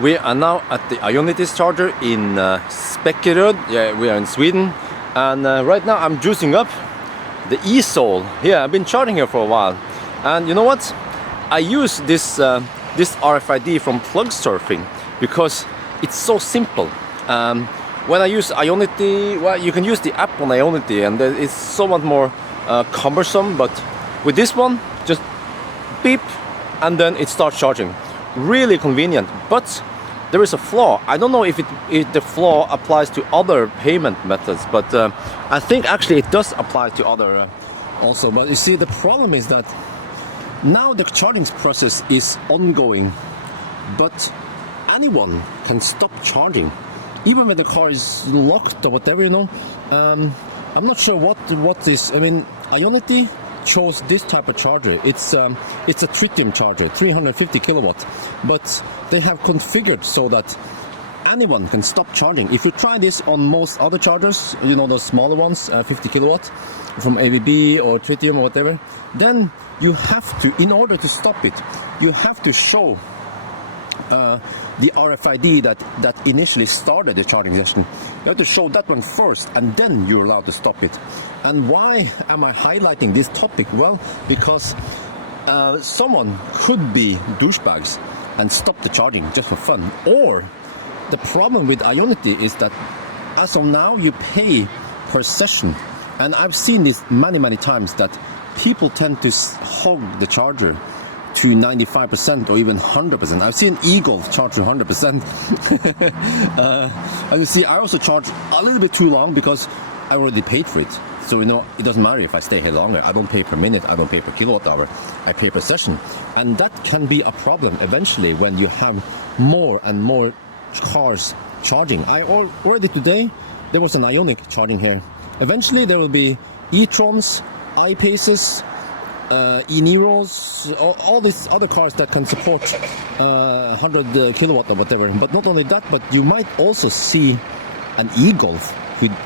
We are now at the Ionity charger in Speckeröd. Yeah, we are in Sweden. And right now I'm juicing up the e-Soul. Yeah, I've been charging here for a while. And you know what? I use this RFID from plug surfing because it's so simple. When I use Ionity, well, you can use the app on Ionity and it's somewhat more cumbersome, but with this one, just beep and then it starts charging. Really convenient, but there is a flaw. I don't know if the flaw applies to other payment methods, but I think actually it does apply to other also. But you see, the problem is that now the charging process is ongoing, but anyone can stop charging, even when the car is locked or whatever, you know. I'm not sure what is. I mean, Ionity chose this type of charger. It's a tritium charger, 350 kilowatt, but they have configured so that anyone can stop charging. If you try this on most other chargers, you know, those smaller ones, 50 kilowatt from ABB or tritium or whatever, then you have to, in order to stop it, you have to show the RFID that initially started the charging session. You have to show that one first, and then you're allowed to stop it. And why am I highlighting this topic? Well, because someone could be douchebags and stop the charging just for fun. Or the problem with Ionity is that as of now you pay per session, and I've seen this many times that people tend to hog the charger to 95% or even 100%. I've seen Eagle charge to 100%. And you see, I also charge a little bit too long because I already paid for it. So, you know, it doesn't matter if I stay here longer. I don't pay per minute, I don't pay per kilowatt hour, I pay per session. And that can be a problem eventually when you have more and more cars charging. Already today, there was an Ionic charging here. Eventually there will be e-trons, I-Paces, e-Neros, all these other cars that can support 100 kilowatt or whatever. But not only that, but you might also see an e-Golf,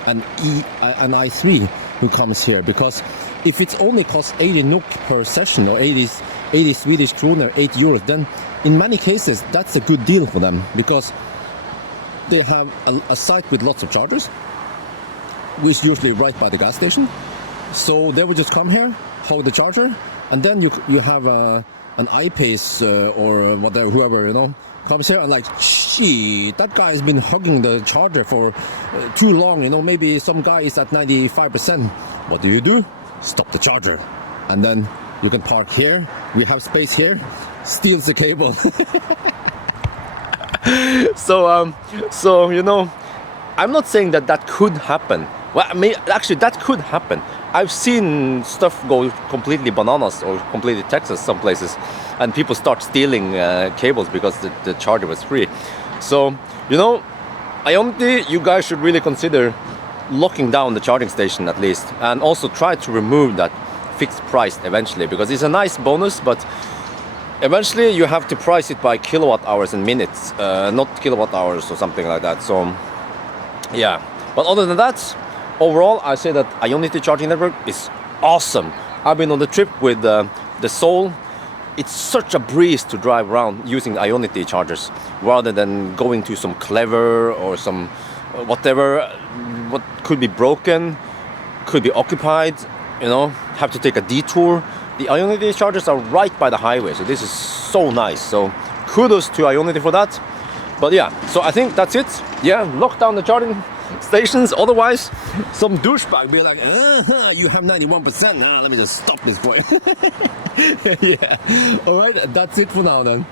an i3 who comes here, because if it's only costs 80 NOK per session or 80 Swedish kroner, 8 euros, then in many cases that's a good deal for them, because they have a site with lots of chargers, which is usually right by the gas station. So they will just come here, hog the charger, and then you have an I-Pace or whatever, whoever, you know, comes here and like, shit, that guy has been hogging the charger for too long, you know, maybe some guy is at 95%. What do? Stop the charger. And then you can park here, we have space here, steals the cable. So you know, I'm not saying that could happen. Well, I mean, actually that could happen. I've seen stuff go completely bananas or completely Texas some places, and people start stealing cables because the charger was free. So, you know, Ionity, you guys should really consider locking down the charging station at least, and also try to remove that fixed price eventually, because it's a nice bonus, but eventually you have to price it by kilowatt hours and minutes, not kilowatt hours or something like that. So, yeah. But other than that, overall, I say that Ionity charging network is awesome. I've been on the trip with the Soul. It's such a breeze to drive around using Ionity chargers rather than going to some Clever or some whatever, what could be broken, could be occupied, you know, have to take a detour. The Ionity chargers are right by the highway, so this is so nice. So kudos to Ionity for that. But yeah, so I think that's it. Yeah, lock down the charging stations, otherwise some douchebag be like, you have 91%, let me just stop this boy. Yeah, alright, that's it for now then.